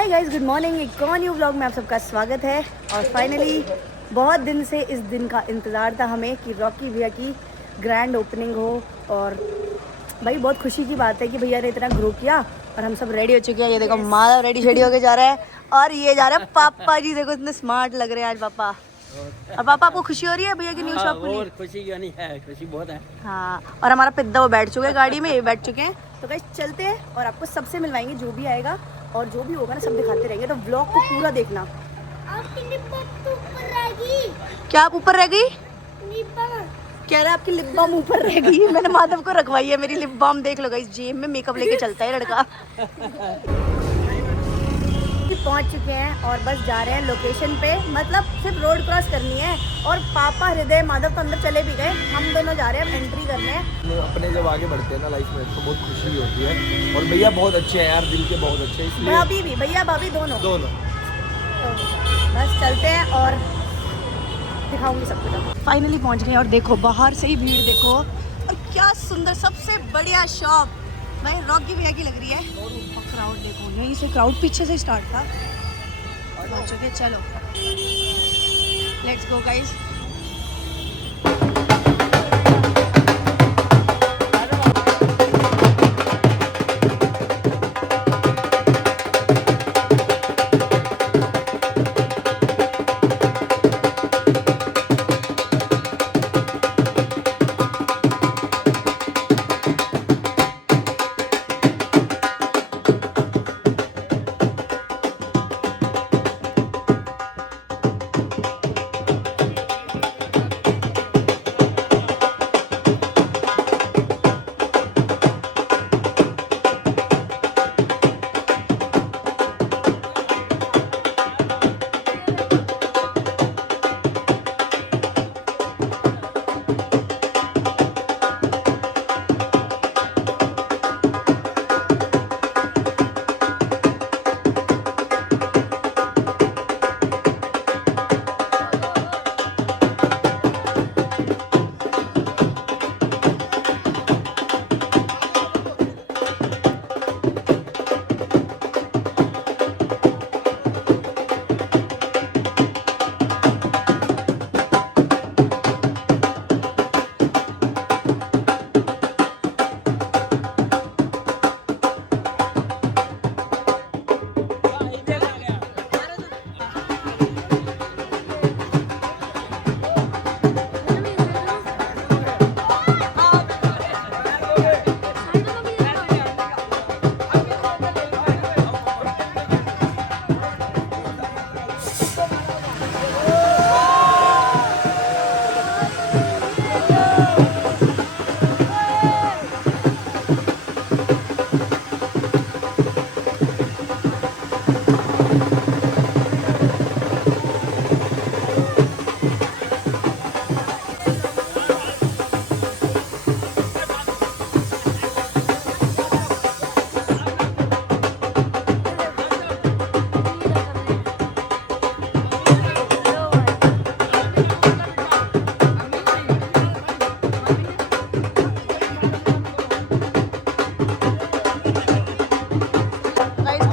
Hi guys, good morning. एक और new vlog में आप सबका स्वागत है। और फाइनली बहुत दिन से इस दिन का इंतज़ार था हमें कि रॉकी भैया की ग्रैंड ओपनिंग हो। और भाई बहुत खुशी की बात है कि भैया ने इतना ग्रो किया और हम सब रेडी हो चुके हैं। ये देखो माधव रेडी शेडी होके जा रहा है और ये जा रहा है पापा जी। देखो इतने स्मार्ट लग रहे हैं आज पापा। और पापा आपको खुशी हो रही है भैया की न्यू शॉप खुली? खुशी क्यों नहीं है, खुशी बहुत है। हाँ, और हमारा पिद्दा वो बैठ चुके हैं गाड़ी में, ये बैठ चुके हैं। तो गाइस चलते हैं और आपको सबसे मिलवाएंगे जो भी आएगा और जो भी होगा ना सब दिखाते रहेंगे। तो व्लॉग को पूरा देखना। आपकी लिप बाम तो ऊपर रहेगी। क्या आप ऊपर रह गई? लिप बाम कह रहा है आपकी लिप बाम ऊपर रह गई। मैंने माधव को रखवाई है मेरी लिप बाम। देख लो गाइस, जेब में मेकअप लेके चलता है लड़का। पहुंच चुके हैं और बस जा रहे हैं लोकेशन पे। मतलब सिर्फ रोड क्रॉस करनी है। और पापा हृदय माधव तो अंदर चले भी गए, हम दोनों जा रहे हैं एंट्री करने। अपने जब आगे बढ़ते हैं ना लाइफ में तो बहुत खुशी होती है। और भैया बहुत अच्छे हैं यार, दिल के बहुत अच्छे हैं, इसलिए भाभी भी, भैया भाभी दोनों। दोनों तो बस चलते हैं और दिखाऊंगी सब कुछ। फाइनली पहुंच गए और देखो बाहर से ही भीड़ देखो। और क्या सुंदर, सबसे बढ़िया शॉप भाई रॉकी भैया की लग रही है। और क्राउड देखो, यहीं से क्राउड पीछे से स्टार्ट था और पहुंच चुके। चलो लेट्स गो गाइस।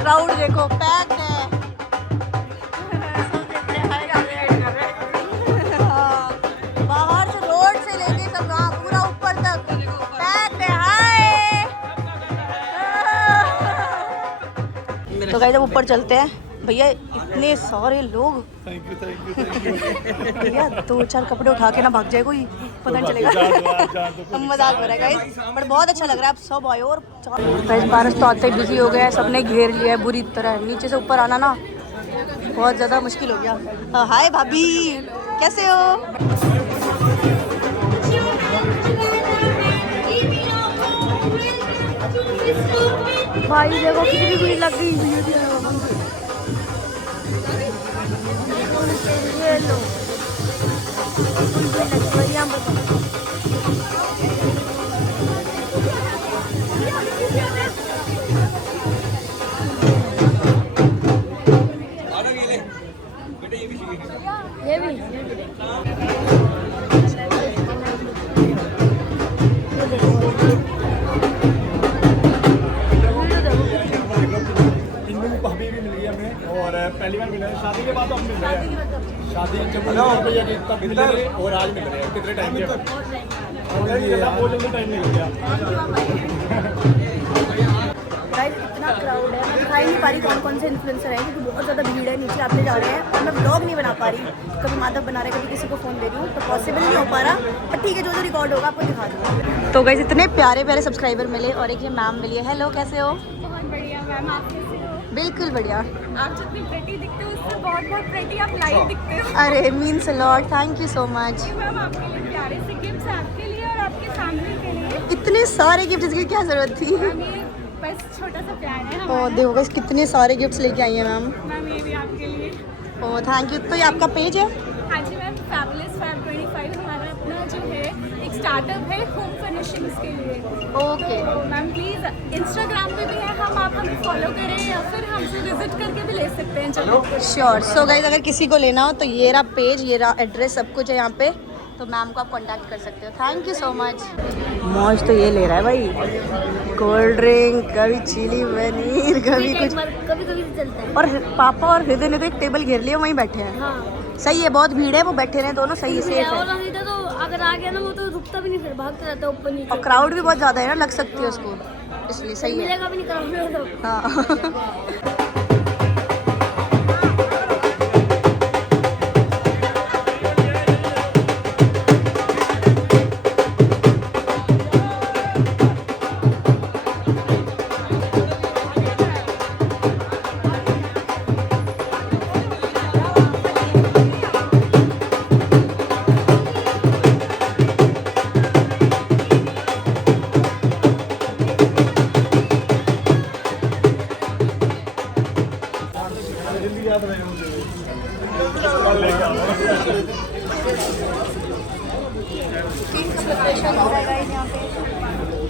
क्राउड देखो पैक है। बाहर से रोड से लेके सब वहाँ पूरा ऊपर तक पैक है। हाय तो गाइस अब ऊपर चलते हैं। भैया इतने सारे लोग, भैया 2-4 कपड़े उठा के ना भाग जाए कोई, पता नहीं चलेगा। हम मजाक हो रहा है गाइस, पर बहुत अच्छा लग रहा है। आप सब आए और गाइस बारिश तो आते ही बिजी हो गया है, सबने घेर लिया है बुरी तरह। नीचे से ऊपर आना ना बहुत ज़्यादा मुश्किल हो गया। हाय भाभी, कैसे हो? भाई देखो कितनी भीड़ लग गई। ये लो बढ़िया ये भी भाभी भी मिल गई हमें और पहली बार मिल रहे हैं शादी के बाद हम मिल रहे हैं। शादी जब भैया की तब मिल रहे और आज मिल रहे हैं। कितने टाइम के बहुत जल्दी टाइम निकल गया। गाइस इतना क्राउड है, मैं दिखा ही नहीं पा रही कौन कौन से इन्फ्लुएंसर हैं क्योंकि बहुत ज़्यादा भीड़ है। नीचे आते जा रहे हैं और मैं व्लॉग नहीं बना पा रही। कभी माधव बना रहे, कभी किसी को फ़ोन दे रही हूँ, तो पॉसिबल नहीं हो पा रहा। पर ठीक है, जो जो रिकॉर्ड होगा आपको दिखा दूँगा। तो गाइस इतने प्यारे प्यारे सब्सक्राइबर मिले और एक ये मैम मिली है। हेलो, कैसे हो? बहुत बढ़िया मैम, आप कैसे हो? बिल्कुल बढ़िया। आप जितनी प्रेटी दिखते हो उससे बहुत बहुत प्रेटी आप लाइव दिखते हो। अरे means a lot, thank you so much. Ma'am आपके लिए प्यारे से गिफ्ट्स आपके लिए और आपकी फैमिली के लिए। इतने सारे गिफ्ट की क्या ज़रूरत थी? मैम ये बस छोटा सा प्यार है ओ हमारा। देखो गाइस कितने सारे गिफ्ट्स लेके आई हैं मैम। मैम ये भी आपके लिए। ओ थैंक यू। तो ये आपका पेज है? हाँ जी मैम, फैबुलस फैब 25 हमारा अपना जो है एक स्टार्टअप है होम फर्निशिंग्स के लिए। ओके। तो मैम प्लीज़ इंस्टाग्राम पे भी है हम, आप हमें फॉलो करें या फिर हमसे विजिट करके भी ले सकते हैं। चलो श्योर। सो गाइस अगर किसी को लेना हो तो ये रहा पेज, ये रहा एड्रेस, सब कुछ है यहाँ पे, तो मैम को आप कांटेक्ट कर सकते हो। Thank you so much. मौज तो ये ले रहा है भाई, कोल्ड ड्रिंक, कभी चिली पनीर, कभी कुछ, कभी कभी चलता है। और पापा और हृदय ने तो एक टेबल घेर लिया, वहीं बैठे हैं। हाँ सही है, बहुत भीड़ है, वो बैठे रहे दोनों, सही है, सेफ है। और अनिता तो अगर आ गया ना वो तो रुकता भी नहीं, फिर भागता रहता है ऊपर नीचे। और क्राउड भी बहुत ज़्यादा है ना, लग सकती है उसको, इसलिए सही है। मिलेगा भी नहीं क्राउड तो। हाँ।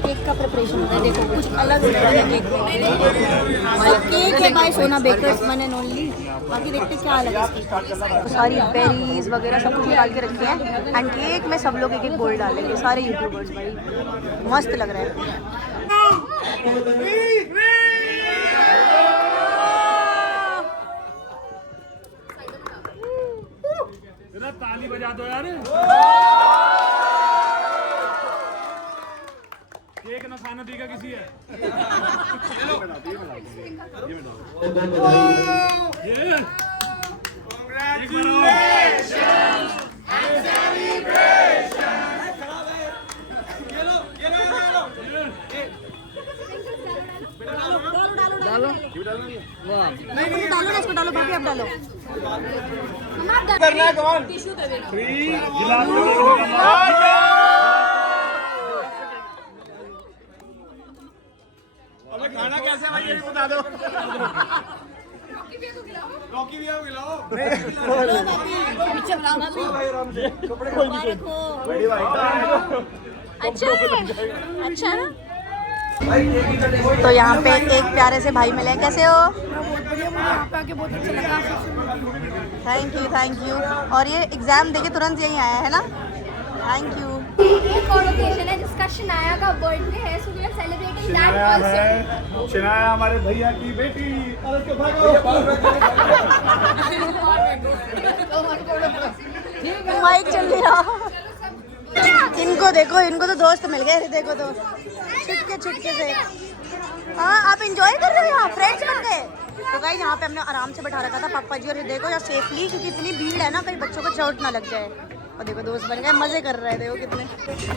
केक का प्रिपरेशन होता है, देखो कुछ अलग होता है केक में। केक है बाय सोना बेकर्स वन एंड ओनली। बाकी देखते क्या अलग है इसकी। तो सारी बेरीज वगैरह सब कुछ निकाल के रखे हैं एंड केक में सब लोग एक एक बोल डालेंगे, सारे यूट्यूबर्स भाई। मस्त लग रहा है। ताली बजा दो यार। केक ना खाना देगा किसी है। डालो ना, इसको डालो भाभी, आप डालो। करना है कमान। फ्री गिलास अबे खाना कैसे है भाई ये भी बता दो। रॉकी भैया को खिलाओ। कपड़े खोल के बड़ी भाई। अच्छा ना। तो यहाँ पे एक प्यारे से भाई मिले, कैसे हो? Thank you. और ये एग्जाम देके तुरंत यहीं आया है ना, थैंक यू। एक और ओकेजन है जिसका शनाया का बर्थडे है, so we are celebrating that also. Shanaya हमारे भैया की बेटी। और उसके भागो। माइक चल नहीं रहा। इनको देखो, इनको तो दोस्त मिल गए, देखो तो छुटके से। हाँ आप इंजॉय कर रहे हो, यहाँ फ्रेंड्स बन गए। तो गाइस यहाँ पे हमने आराम से बैठा रखा था पापा जी और हृदय को, या सेफली, क्योंकि इतनी भीड़ है ना, कहीं बच्चों को चोट ना लग जाए। और देखो दोस्त बन गए, मजे कर रहे हैं, देखो कितने।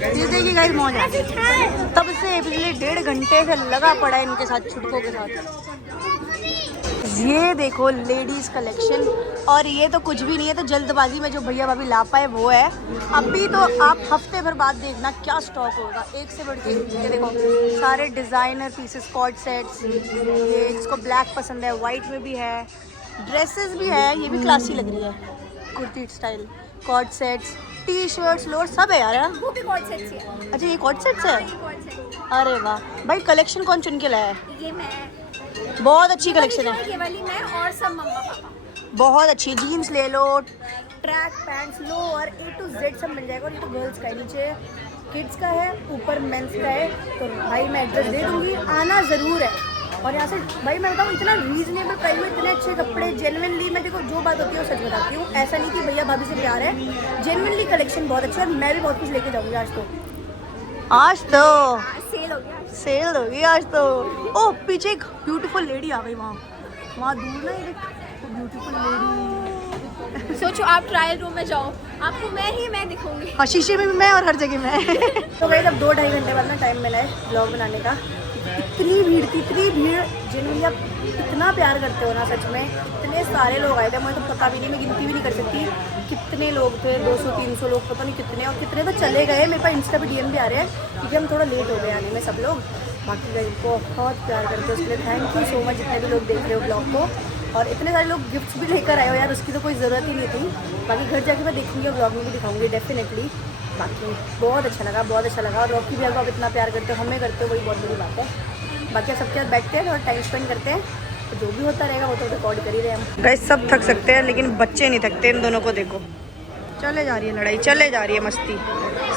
हृदय की गाइस मौज है, तब से पिछले 1.5 घंटे से लगा पड़ा है इनके साथ, छुटकों के साथ। ये देखो लेडीज कलेक्शन, और ये तो कुछ भी नहीं है, तो जल्दबाजी में जो भैया भाभी ला पाए वो है। अभी तो आप हफ्ते भर बाद देखना क्या स्टॉक होगा, एक से बढ़ के। ये देखो सारे डिज़ाइनर पीसेस, कॉर्ड सेट्स, ये इसको ब्लैक पसंद है, वाइट में भी है, ड्रेसेस भी है, ये भी क्लासी लग रही है, kurti style, co-ord sets, T shirts, lower सब है यार। वो भी कॉर्ड सेट्स है। अच्छा ये कॉर्ड सेट्स है, कॉर्ड सेट अरे वाह भाई, कलेक्शन कौन चुन के लाया है? ये मैं, बहुत अच्छी कलेक्शन है, ये वाली मैं और सब मम्मा पापा। बहुत अच्छी। जीन्स ले लो, track pants, lower, A to Z सब मिल जाएगा। और ये तो गर्ल्स का है, नीचे किड्स का है, ऊपर मेंस का है। तो भाई मैं एड्रेस दे दूँगी, आना ज़रूर है। और यहाँ से भाई मैं बताऊँ इतना रीजनेबल प्राइस में इतने अच्छे कपड़े, जेन्युइनली मैं देखो जो बात होती है वो सच बताती हूँ। ऐसा नहीं कि भैया भाभी से प्यार है, जेन्युइनली कलेक्शन बहुत अच्छा है। मैं भी बहुत कुछ लेके जाऊँगी आज तो। सेल हो गया। सेल होगी आज तो। ओह पीछे एक ब्यूटीफुल लेडी आ गई, वहाँ दूर ना एक ब्यूटीफुल लेडी। सोचो आप ट्रायल रूम में जाओ, आपको मैं दिखूंगी। हाँ शीशे में भी मैं और हर जगह मैं। तो भाई अब 2-2.5 घंटे बाद ना टाइम मिला है ब्लॉग बनाने का। इतनी भीड़ थी, इतनी भीड़, जिन्होंने आप इतना प्यार करते हो ना सच में। इतने सारे लोग आए थे, मुझे तो पता भी नहीं, मैं गिनती भी नहीं कर सकती कितने लोग थे। 200-300 लोग, पता नहीं कितने, और कितने तो चले गए। मेरे पास इंस्टा पे DM भी आ रहे हैं क्योंकि हम थोड़ा लेट हो गए आने में सब लोग। बाकी भाई बहुत प्यार करते हो, उसके लिए थैंक यू सो मच जितने भी लोग देख रहे हो ब्लॉग को। और इतने सारे लोग गिफ्ट्स भी लेकर आए हो यार, उसकी तो कोई ज़रूरत ही नहीं थी। बाकी घर जाके मैं देखूँगी और ब्लॉग में भी दिखाऊंगी डेफिनेटली। बाकी बहुत अच्छा लगा, बहुत अच्छा लगा। और रॉकी भैया को आप इतना प्यार करते हो, हमें करते हो, वही बहुत बड़ी बात है। बाकी सबके साथ बैठते हैं और टाइम स्पेंड करते हैं, तो जो भी होता रहेगा वो तो रिकॉर्ड कर ही रहे हम। गाइस सब थक सकते हैं लेकिन बच्चे नहीं थकते। इन दोनों को देखो, चले जा रही है लड़ाई, चले जा रही है मस्ती।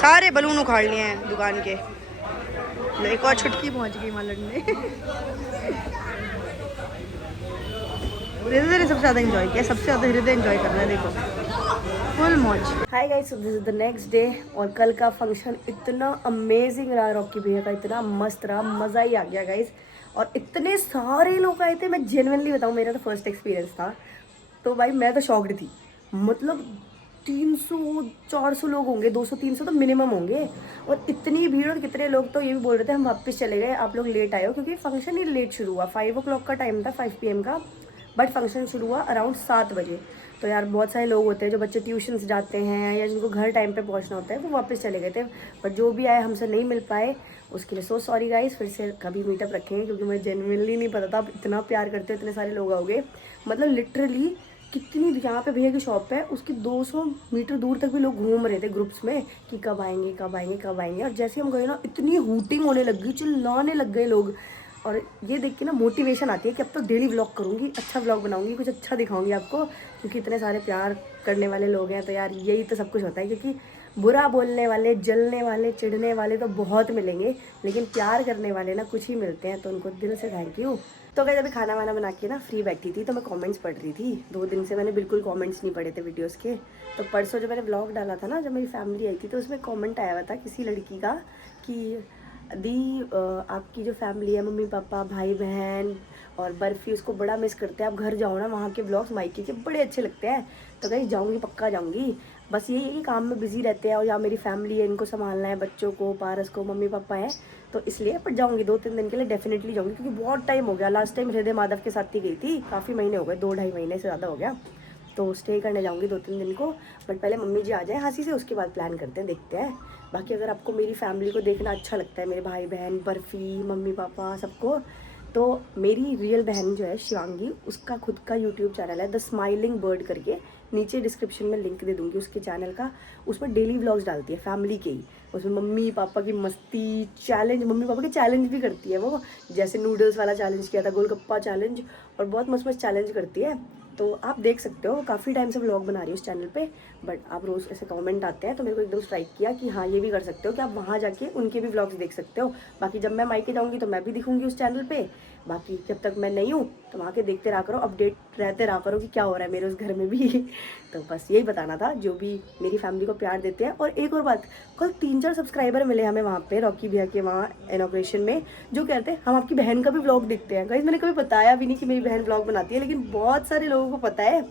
सारे बलून उखाड़ लिए हैं दुकान के। एक और छुटकी पहुंच गई वहाँ लड़ने। हृदय ने सबसे ज़्यादा एंजॉय किया, सबसे ज़्यादा हृदय एंजॉय कर रहा है, देखो फुल मौज। Hi guys, so this is the next day. और कल का फंक्शन इतना अमेजिंग रहा रॉकी भैया का, इतना मस्त रहा, मज़ा ही आ गया गाइस। और इतने सारे लोग आए थे, मैं जेन्युइनली बताऊँ मेरा तो फर्स्ट एक्सपीरियंस था, तो भाई मैं तो शॉक्ड थी। मतलब 300-400 लोग होंगे, 200-300 तो मिनिमम होंगे। और इतनी भीड़, और कितने लोग तो ये भी बोल रहे थे हम वापस चले गए, आप लोग लेट आए हो, क्योंकि फंक्शन ही लेट शुरू हुआ। 5 o'clock का टाइम था, 5 PM का, बट फंक्शन शुरू हुआ अराउंड 7 बजे। तो यार बहुत सारे लोग होते हैं जो बच्चे ट्यूशन्स जाते हैं या जिनको घर टाइम पे पहुंचना होता है, वो वापस चले गए थे। बट जो भी आए हमसे नहीं मिल पाए, उसके लिए सो सॉरी गाइस। फिर से कभी मीटअप रखेंगे, क्योंकि मुझे जेन्युइनली नहीं पता था आप इतना प्यार करते हो, इतने सारे लोग आओगे। मतलब लिटरली कितनी, यहाँ पे भैया की शॉप है, उसकी 200 मीटर दूर तक भी लोग घूम रहे थे ग्रुप्स में कि कब आएंगे कब आएंगे कब आएंगे। और जैसे हम गए ना, इतनी हूटिंग होने लग गई, चिल्लाने लग गए लोग। और ये देख के ना मोटिवेशन आती है कि अब तो डेली व्लॉग करूँगी, अच्छा व्लॉग बनाऊँगी, कुछ अच्छा दिखाऊँगी आपको, क्योंकि इतने सारे प्यार करने वाले लोग हैं। तो यार यही तो सब कुछ होता है, क्योंकि बुरा बोलने वाले, जलने वाले, चिढ़ने वाले तो बहुत मिलेंगे, लेकिन प्यार करने वाले ना कुछ ही मिलते हैं। तो उनको दिल से थैंक यू। तो अगर अभी खाना वाना बना के ना फ्री बैठी थी, तो मैं कमेंट्स पढ़ रही थी। 2 दिन से मैंने बिल्कुल कमेंट्स नहीं पढ़े थे वीडियोस के। तो परसों जब मैंने व्लॉग डाला था ना, जब मेरी फैमिली आई थी, तो उसमें कमेंट आया हुआ था किसी लड़की का कि दी आपकी जो फैमिली है, मम्मी पापा भाई बहन और बर्फ़ी, उसको बड़ा मिस करते हैं, आप घर जाओ ना, वहाँ के ब्लॉग्स मायके के बड़े अच्छे लगते हैं। तो कहीं जाऊँगी, पक्का जाऊँगी। बस यही है कि काम में बिजी रहते हैं, और यहाँ मेरी फैमिली है, इनको संभालना है, बच्चों को, पारस को, मम्मी पापा हैं, तो इसलिए। पर जाऊँगी 2-3 दिन के लिए डेफिनेटली जाऊँगी, क्योंकि बहुत टाइम हो गया। लास्ट टाइम हृदय माधव के साथ ही गई थी, काफ़ी महीने हो गए, 2-2.5 महीने से ज़्यादा हो गया। तो स्टे करने जाऊँगी 2-3 दिन को। बट पहले मम्मी जी आ जाए हाँसी से, उसके बाद प्लान करते हैं, देखते हैं। बाकी अगर आपको मेरी फैमिली को देखना अच्छा लगता है, मेरे भाई बहन, बर्फ़ी, मम्मी पापा, सबको, तो मेरी रियल बहन जो है शिवांगी, उसका खुद का यूट्यूब चैनल है द स्माइलिंग बर्ड करके। नीचे डिस्क्रिप्शन में लिंक दे दूँगी उसके चैनल का। उसमें डेली व्लॉग्स डालती है फैमिली के ही। उसमें मम्मी पापा की मस्ती, चैलेंज, मम्मी पापा के चैलेंज भी करती है वो, जैसे नूडल्स वाला चैलेंज किया था, गोलगप्पा चैलेंज, और बहुत मस्त मस्त चैलेंज करती है। तो आप देख सकते हो, काफ़ी टाइम से व्लॉग बना रही हूँ उस चैनल पे। बट आप रोज़ ऐसे कमेंट आते हैं, तो मेरे को एकदम स्ट्राइक किया कि हाँ ये भी कर सकते हो कि आप वहाँ जाके उनके भी व्लॉग्स देख सकते हो। बाकी जब मैं मायके जाऊँगी तो मैं भी दिखूँगी उस चैनल पे। बाकी जब तक मैं नहीं हूँ तो वहाँ के देखते रहा करो, अपडेट रहते रहा करो कि क्या हो रहा है मेरे उस घर में भी। तो बस यही बताना था, जो भी मेरी फैमिली को प्यार देते हैं। और एक और बात, कल 3-4 सब्सक्राइबर मिले हमें वहाँ पे रॉकी भैया के वहाँ इनॉग्रेशन में, जो कहते हैं हम आपकी बहन का भी व्लॉग देखते हैं। गाइस मैंने कभी बताया भी नहीं कि मेरी बहन व्लॉग बनाती है, लेकिन बहुत सारे लोगों को पता है।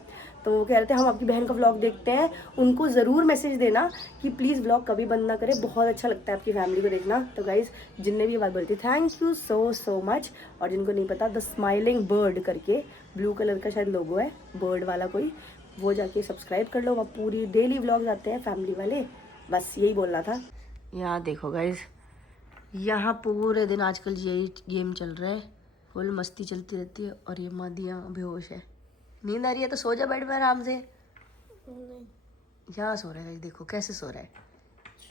तो वो कह रहे थे हम आपकी बहन का व्लॉग देखते हैं, उनको ज़रूर मैसेज देना कि प्लीज़ व्लॉग कभी बंद ना करें, बहुत अच्छा लगता है आपकी फैमिली को देखना। तो गाइज़ जिनने भी ये बात बोलती, थैंक यू सो मच। और जिनको नहीं पता, द स्माइलिंग बर्ड करके ब्लू कलर का शायद लोगो है, बर्ड वाला कोई, वो जाके सब्सक्राइब कर लो। वहाँ पूरी डेली व्लॉग्स आते हैं फैमिली वाले। बस यही बोलना था। यहाँ देखो गाइज़, यहाँ पूरे दिन आजकल यही गेम चल रहा है, फुल मस्ती चलती रहती है। और ये मादिया बेहोश है, नींद आ रही है तो सो जा बेड में आराम से। यहाँ सो रहा है, देखो कैसे सो रहा है,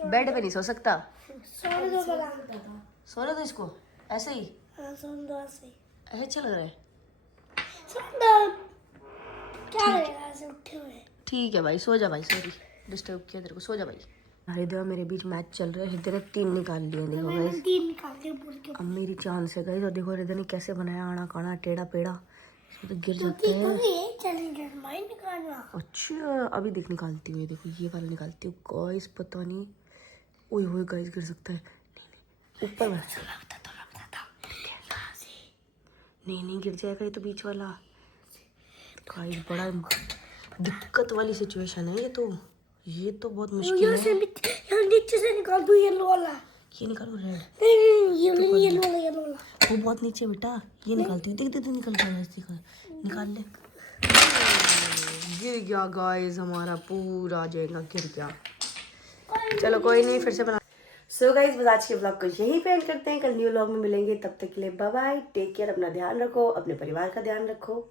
बेड पे नहीं सो सकता। सोने दो इसको, ऐसे ही ऐसे अच्छा लग रहा है। ठीक है भाई, सो जा भाई, सॉरी डिस्टर्ब किया तेरे को, सो जा भाई। हृदय और मेरे बीच मैच चल रहा है। हृदय ने 3 निकाल लिए, देखो गाइस। 3 निकाल दिए बोल के। अब मेरी चांस है गाइस। और देखो हृदय ने कैसे बनाया आना काना टेढ़ा पेड़ा, इसमें तो गिर सकते हैं। ये चैलेंजर माइंड निकालना। अच्छा अभी देख निकालती हूँ, ये देखो ये वाला निकालती हूँ गाइस। पता नहीं, ओए होए गाइस गिर सकता है। नहीं ऊपर वाला, नहीं गिर जाएगा ये तो बीच वाला। गाइस बड़ा दिक्कत वाली सिचुएशन है ये तो बहुत मुश्किल यहाँ है। से यहाँ नीचे से निकाल दो येलो वाला। ये निकालो रेड, नहीं येलो वाला। वो बहुत नीचे बेटा। ये निकालती हूँ, देख निकल गया ऐसे निकाल ले। गिर गया गाइस, हमारा पूरा जेगा गिर गया। चलो कोई नहीं, फिर से बना। सो गाइस बस आज के व्लॉग को यहीं पे एंड करते हैं। कल न्यू व्लॉग में मिलेंगे, तब तक के लिए बाय बाय, टेक केयर, अपना ध्यान रखो, अपने परिवार का ध्यान रखो।